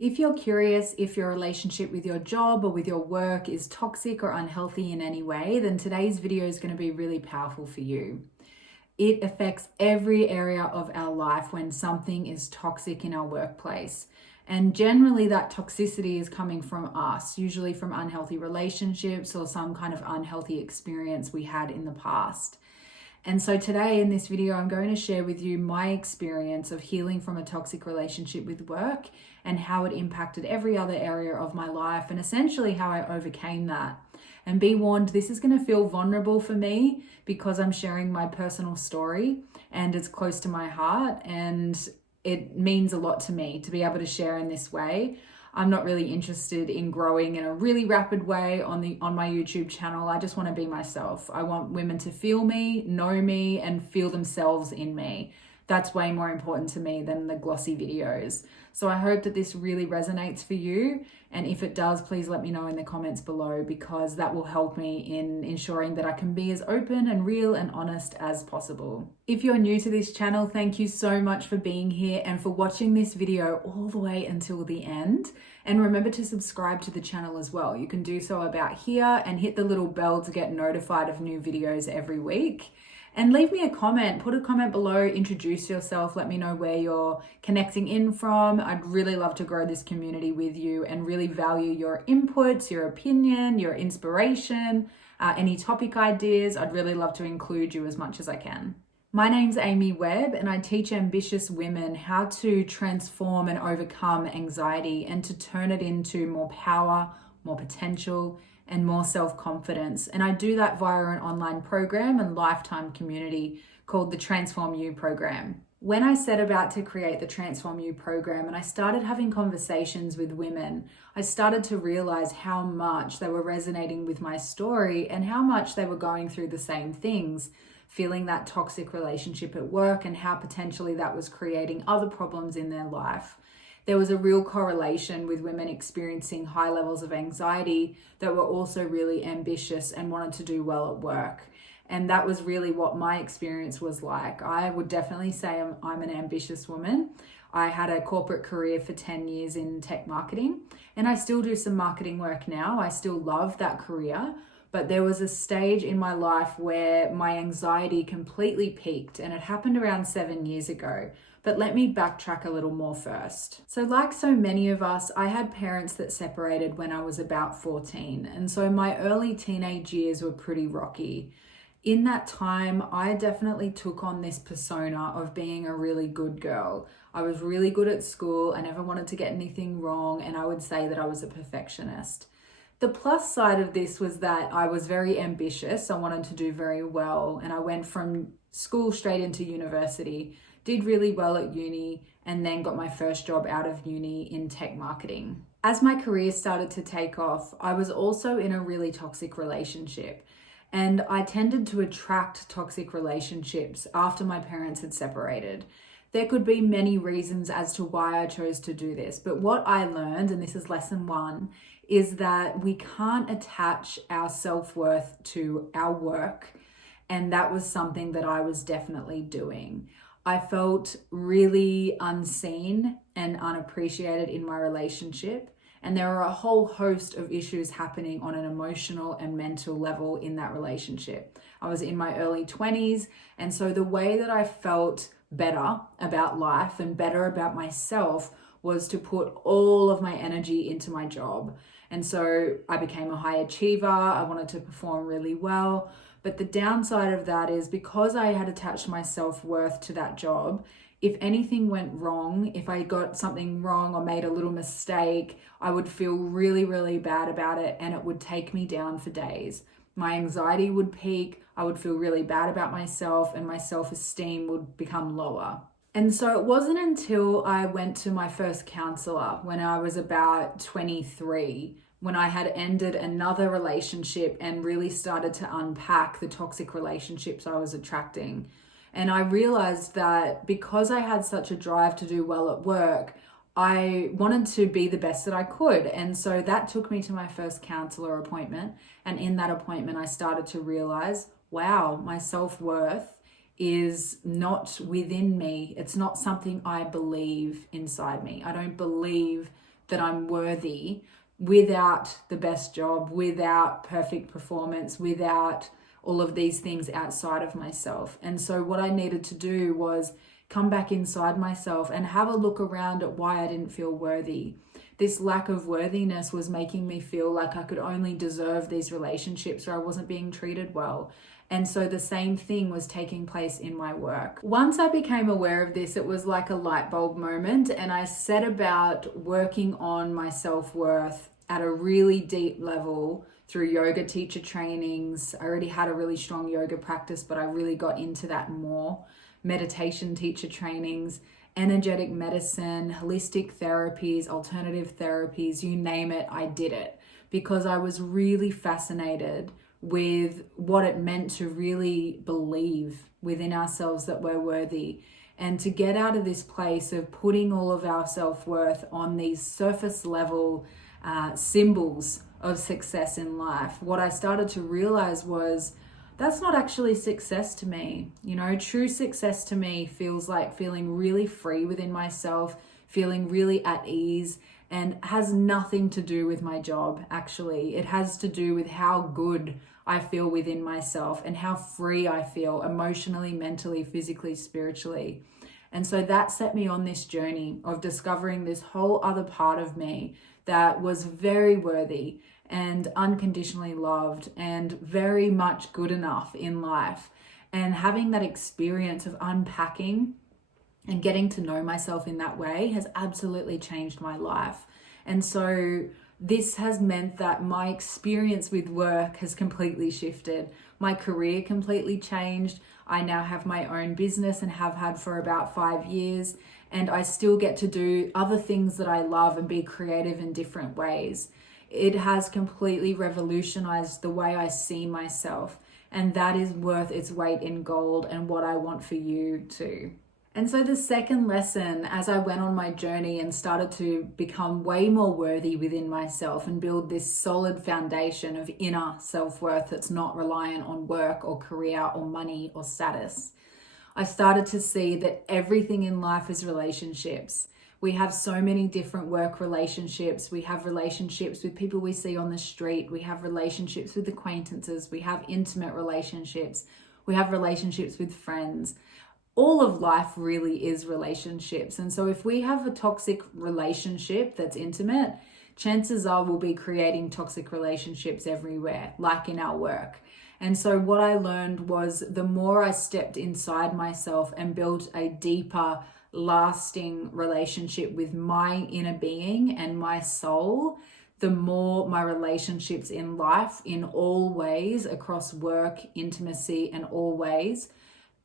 If you're curious if your relationship with your job or with your work is toxic or unhealthy in any way, then today's video is going to be really powerful for you. It affects every area of our life when something is toxic in our workplace. And generally, that toxicity is coming from us, usually from unhealthy relationships or some kind of unhealthy experience we had in the past. And so today in this video, I'm going to share with you my experience of healing from a toxic relationship with work and how it impacted every other area of my life and essentially how I overcame that. And be warned, this is going to feel vulnerable for me because I'm sharing my personal story and it's close to my heart and it means a lot to me to be able to share in this way. I'm not really interested in growing in a really rapid way on my YouTube channel. I just want to be myself. I want women to feel me, know me, and feel themselves in me. That's way more important to me than the glossy videos. So I hope that this really resonates for you. And if it does, please let me know in the comments below because that will help me in ensuring that I can be as open and real and honest as possible. If you're new to this channel, thank you so much for being here and for watching this video all the way until the end. And remember to subscribe to the channel as well. You can do so about here and hit the little bell to get notified of new videos every week. And leave me a comment, put a comment below, introduce yourself, let me know where you're connecting in from. I'd really love to grow this community with you and really value your inputs, your opinion, your inspiration, any topic ideas. I'd really love to include you as much as I can. My name's Amy Webb and I teach ambitious women how to transform and overcome anxiety and to turn it into more power, more potential, and more self-confidence. And I do that via an online program and lifetime community called the Transform You program. When I set about to create the Transform You program and I started having conversations with women, I started to realize how much they were resonating with my story and how much they were going through the same things, feeling that toxic relationship at work and how potentially that was creating other problems in their life. There was a real correlation with women experiencing high levels of anxiety that were also really ambitious and wanted to do well at work. And that was really what my experience was like. I would definitely say I'm an ambitious woman. I had a corporate career for 10 years in tech marketing, and I still do some marketing work now. I still love that career. But there was a stage in my life where my anxiety completely peaked, and it happened around 7 years ago. But let me backtrack a little more first. So like so many of us, I had parents that separated when I was about 14. And so my early teenage years were pretty rocky. In that time, I definitely took on this persona of being a really good girl. I was really good at school. I never wanted to get anything wrong. And I would say that I was a perfectionist. The plus side of this was that I was very ambitious. I wanted to do very well. And I went from school straight into university, did really well at uni, and then got my first job out of uni in tech marketing. As my career started to take off, I was also in a really toxic relationship. And I tended to attract toxic relationships after my parents had separated. There could be many reasons as to why I chose to do this, but what I learned, and this is lesson 1, is that we can't attach our self-worth to our work. And that was something that I was definitely doing. I felt really unseen and unappreciated in my relationship. And there were a whole host of issues happening on an emotional and mental level in that relationship. I was in my early 20s. And so the way that I felt better about life and better about myself was to put all of my energy into my job. And so I became a high achiever. I wanted to perform really well. But the downside of that is because I had attached my self-worth to that job, if anything went wrong, if I got something wrong or made a little mistake, I would feel really, really bad about it and it would take me down for days. My anxiety would peak, I would feel really bad about myself, and my self-esteem would become lower. And so it wasn't until I went to my first counselor when I was about 23, when I had ended another relationship and really started to unpack the toxic relationships I was attracting. And I realized that because I had such a drive to do well at work, I wanted to be the best that I could. And so that took me to my first counselor appointment. And in that appointment, I started to realize, wow, my self-worth is not within me. It's not something I believe inside me. I don't believe that I'm worthy without the best job, without perfect performance, without all of these things outside of myself. And so what I needed to do was come back inside myself and have a look around at why I didn't feel worthy. This lack of worthiness was making me feel like I could only deserve these relationships, or I wasn't being treated well. And so the same thing was taking place in my work. Once I became aware of this, it was like a light bulb moment, and I set about working on my self-worth at a really deep level through yoga teacher trainings. I already had a really strong yoga practice, but I really got into that more. Meditation teacher trainings, energetic medicine, holistic therapies, alternative therapies, you name it, I did it, because I was really fascinated with what it meant to really believe within ourselves that we're worthy, and to get out of this place of putting all of our self-worth on these surface level symbols of success in life. What I started to realize was that's not actually success to me. You know, true success to me feels like feeling really free within myself, feeling really at ease, and has nothing to do with my job, actually. It has to do with how good I feel within myself and how free I feel emotionally, mentally, physically, spiritually. And so that set me on this journey of discovering this whole other part of me that was very worthy and unconditionally loved and very much good enough in life. And having that experience of unpacking and getting to know myself in that way has absolutely changed my life. And so this has meant that my experience with work has completely shifted. My career completely changed. I now have my own business and have had for about 5 years, and I still get to do other things that I love and be creative in different ways. It has completely revolutionized the way I see myself, and that is worth its weight in gold and what I want for you too. And so the second lesson, as I went on my journey and started to become way more worthy within myself and build this solid foundation of inner self-worth that's not reliant on work or career or money or status, I started to see that everything in life is relationships. We have so many different work relationships. We have relationships with people we see on the street. We have relationships with acquaintances. We have intimate relationships. We have relationships with friends. All of life really is relationships. And so if we have a toxic relationship that's intimate, chances are we'll be creating toxic relationships everywhere, like in our work. And so what I learned was the more I stepped inside myself and built a deeper, lasting relationship with my inner being and my soul, the more my relationships in life, in all ways, across work, intimacy, and all ways,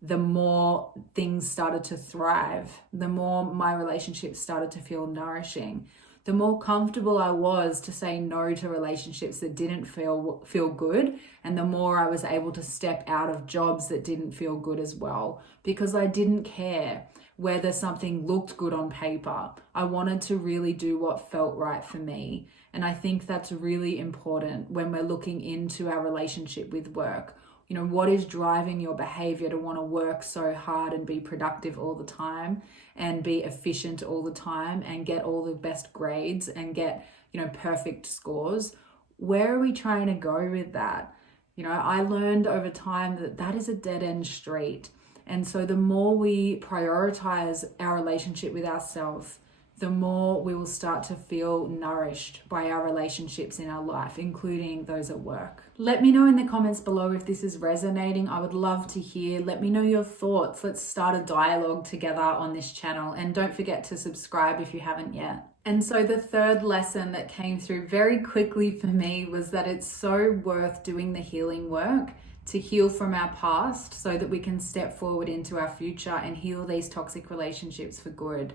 the more things started to thrive, the more my relationships started to feel nourishing, the more comfortable I was to say no to relationships that didn't feel good, and the more I was able to step out of jobs that didn't feel good as well, because I didn't care whether something looked good on paper. I wanted to really do what felt right for me. And I think that's really important when we're looking into our relationship with work. You know, what is driving your behavior to want to work so hard and be productive all the time and be efficient all the time and get all the best grades and get, you know, perfect scores? Where are we trying to go with that? You know, I learned over time that that is a dead-end street. And so the more we prioritize our relationship with ourselves, the more we will start to feel nourished by our relationships in our life, including those at work. Let me know in the comments below if this is resonating. I would love to hear. Let me know your thoughts. Let's start a dialogue together on this channel. And don't forget to subscribe if you haven't yet. And so the third lesson that came through very quickly for me was that it's so worth doing the healing work to heal from our past so that we can step forward into our future and heal these toxic relationships for good.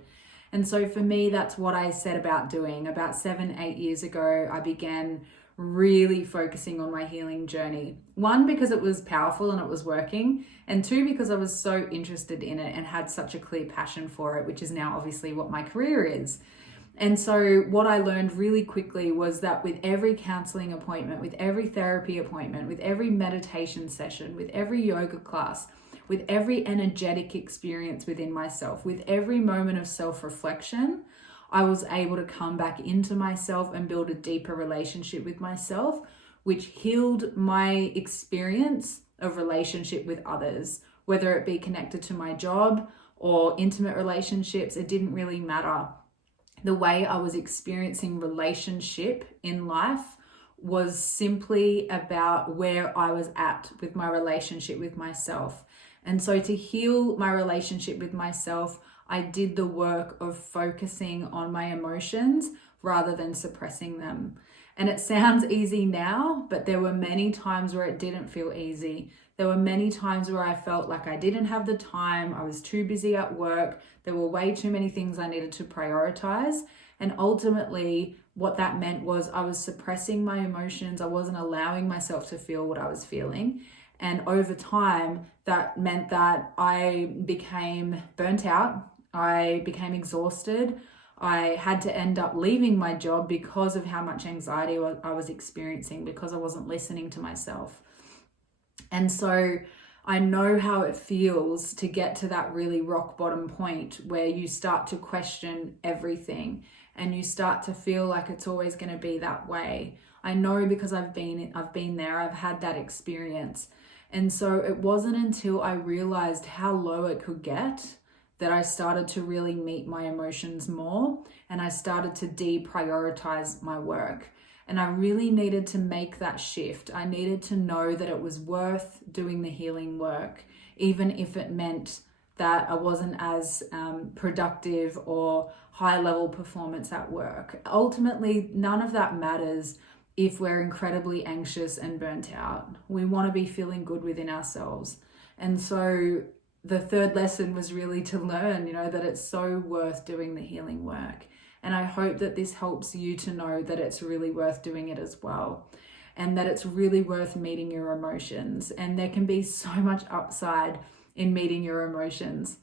And so for me, that's what I set about doing. About 7-8 years ago, I began really focusing on my healing journey. 1, because it was powerful and it was working, and 2, because I was so interested in it and had such a clear passion for it, which is now obviously what my career is. And so what I learned really quickly was that with every counseling appointment, with every therapy appointment, with every meditation session, with every yoga class, with every energetic experience within myself, with every moment of self-reflection, I was able to come back into myself and build a deeper relationship with myself, which healed my experience of relationship with others, whether it be connected to my job or intimate relationships. It didn't really matter. The way I was experiencing relationship in life was simply about where I was at with my relationship with myself. And so to heal my relationship with myself, I did the work of focusing on my emotions rather than suppressing them. And it sounds easy now, but there were many times where it didn't feel easy. There were many times where I felt like I didn't have the time. I was too busy at work. There were way too many things I needed to prioritize. And ultimately, what that meant was I was suppressing my emotions. I wasn't allowing myself to feel what I was feeling. And over time, that meant that I became burnt out. I became exhausted. I had to end up leaving my job because of how much anxiety I was experiencing, because I wasn't listening to myself. And so I know how it feels to get to that really rock bottom point where you start to question everything and you start to feel like it's always going to be that way. I know because I've been there, I've had that experience. And so it wasn't until I realized how low it could get that I started to really meet my emotions more, and I started to deprioritize my work. And I really needed to make that shift. I needed to know that it was worth doing the healing work, even if it meant that I wasn't as productive or high level performance at work. Ultimately, none of that matters if we're incredibly anxious and burnt out. We want to be feeling good within ourselves. And so the third lesson was really to learn, that it's so worth doing the healing work. And I hope that this helps you to know that it's really worth doing it as well, and that it's really worth meeting your emotions. And there can be so much upside in meeting your emotions.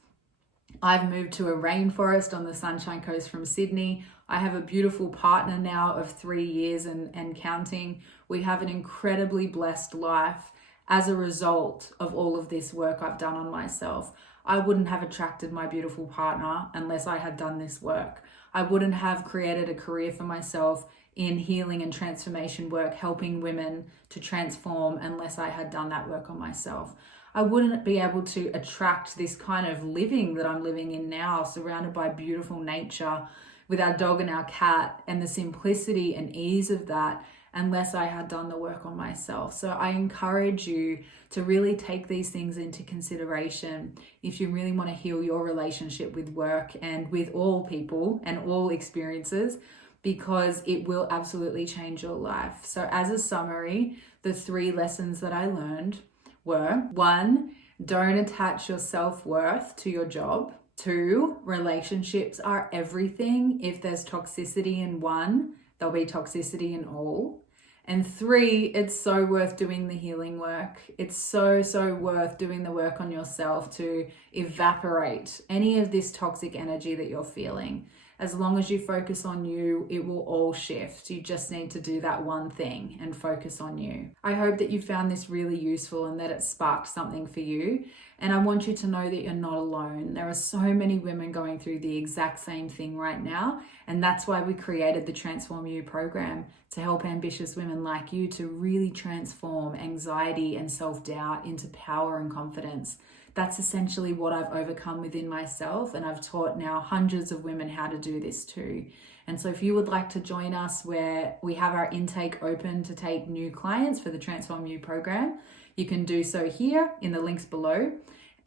I've moved to a rainforest on the Sunshine Coast from Sydney. I have a beautiful partner now of 3 years and counting. We have an incredibly blessed life as a result of all of this work I've done on myself. I wouldn't have attracted my beautiful partner unless I had done this work. I wouldn't have created a career for myself in healing and transformation work, helping women to transform, unless I had done that work on myself. I wouldn't be able to attract this kind of living that I'm living in now, surrounded by beautiful nature with our dog and our cat, and the simplicity and ease of that, unless I had done the work on myself. So I encourage you to really take these things into consideration if you really want to heal your relationship with work and with all people and all experiences, because it will absolutely change your life. So as a summary, the 3 lessons that I learned were: 1, don't attach your self-worth to your job. 2, relationships are everything. If there's toxicity in one, there'll be toxicity in all. And 3, it's so worth doing the healing work. It's so worth doing the work on yourself to evaporate any of this toxic energy that you're feeling. As long as you focus on you, it will all shift. You just need to do that one thing and focus on you. I hope that you found this really useful and that it sparked something for you. And I want you to know that you're not alone. There are so many women going through the exact same thing right now. And that's why we created the Transform You program, to help ambitious women like you to really transform anxiety and self-doubt into power and confidence. That's essentially what I've overcome within myself, and I've taught now hundreds of women how to do this too. And so if you would like to join us, where we have our intake open to take new clients for the Transform You program, you can do so here in the links below.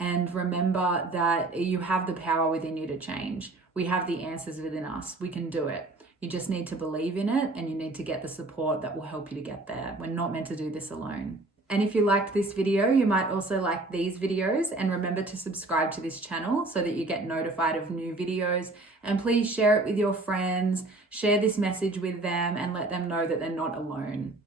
And remember that you have the power within you to change. We have the answers within us. We can do it. You just need to believe in it, and you need to get the support that will help you to get there. We're not meant to do this alone. And if you liked this video, you might also like these videos, and remember to subscribe to this channel so that you get notified of new videos. And please share it with your friends, share this message with them, and let them know that they're not alone.